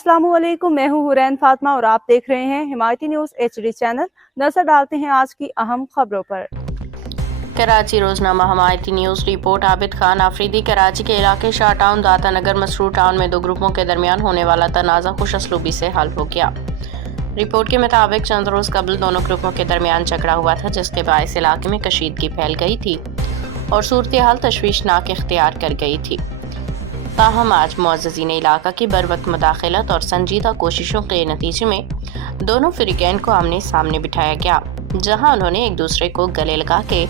अस्सलाम वालेकुम, मैं हूँ हुरैन फातिमा और आप देख रहे हैं हिमायती न्यूज़ HD चैनल। नजर डालते हैं आज की अहम खबरों पर। कराची रोजनामा हिमायती न्यूज़ रिपोर्ट। आबिद खान आफरीदी कराची के इलाके शाह टाउन, दाता नगर, मसरूर टाउन में दो ग्रुपों के दरमियान होने वाला तनाज़ा खुश असलूबी से हल हो गया। रिपोर्ट के मुताबिक चंद रोज़ कबल दोनों ग्रुपों के दरमियान झगड़ा हुआ था, जिसके बायस इलाके में कशीदगी फैल गई थी और सूरत हाल तशवीशनाक इख्तियार कर गई थी। ताहम आज मुअज़्ज़िज़ीन इलाका की बरवक्त मुदाखलत और संजीदा कोशिशों के नतीजे में दोनों फ़रीक़ैन को आमने सामने बिठाया गया, जहां उन्होंने एक दूसरे को गले लगा के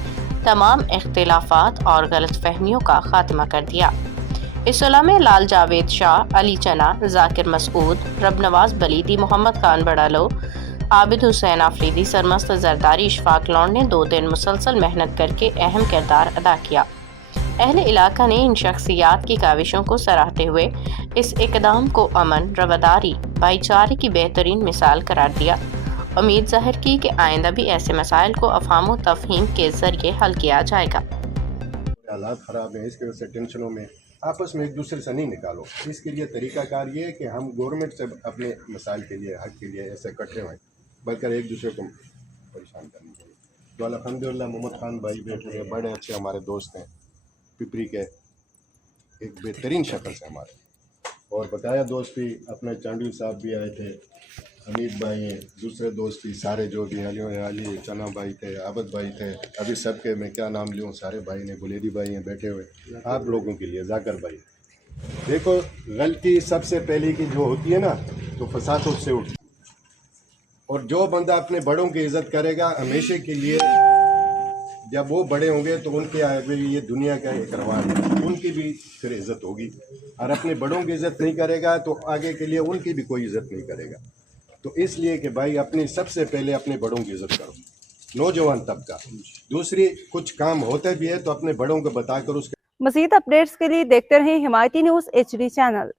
तमाम इख्तिलाफ़ात और गलत फहमियों का खात्मा कर दिया। इस सुलह में लाल जावेद शाह, अली चना, जाकिर मसूद, रब नवाज बलीदी, मोहम्मद खान बड़ालो, आबिद हुसैन आफरीदी, सरमस्त जरदारी, इशफाक लौंड ने 2 दिन मुसलसल मेहनत करके अहम किरदार अदा किया। अहले इलाका ने इन शख्सियात की काविशों को सराहते हुए इस इकदाम को अमन, रवादारी, भाईचारे की बेहतरीन मिसाल करार दिया। उम्मीद जाहिर की कि आइंदा भी ऐसे मसाइल को अफ़हाम व तफ़हीम के ज़रिए हल किया जाएगा। हालात ख़राब हैं, इसकी वजह से टेंशनों में आपस में एक दूसरे से नहीं निकालो। इसके लिए तरीक़ाकार ये है कि हम गवर्नमेंट से अपने मसाइल के लिए, हक़ के लिए ऐसे इकट्ठे हों, बल्कि एक दूसरे को परेशान करने के लिए। तो अल्हम्दुलिल्लाह मोहम्मद खान भाई बैठे हैं, बड़े अच्छे हमारे दोस्त हैं, पिपरी के एक बेहतरीन शख्स है हमारे, और बकाया दोस्त भी अपने चांडी साहब भी आए थे, हमीद भाई हैं, दूसरे दोस्त भी सारे जो भी अली चना भाई थे, आबद भाई थे, अभी सबके मैं क्या नाम लूँ, सारे भाई ने, बुलेदी भाई हैं बैठे हुए आप लोगों के लिए, जाकर भाई। देखो गलती सबसे पहले की जो होती है ना, तो फसाद उससे उठती, और जो बंदा अपने बड़ों की इज़्ज़त करेगा हमेशा के लिए, जब वो बड़े होंगे तो उनके आगे ये दुनिया का एक रवान है, उनकी भी फिर इज़्ज़त होगी। और अपने बड़ों की इज़्ज़त नहीं करेगा तो आगे के लिए उनकी भी कोई इज़्ज़त नहीं करेगा। तो इसलिए कि भाई अपनी सबसे पहले अपने बड़ों की इज़्ज़त करो, नौजवान तबका। दूसरी कुछ काम होते भी है तो अपने बड़ों को बताकर उसके मज़ीद अपडेट्स के लिए देखते रहें हिमायती न्यूज़ HD चैनल।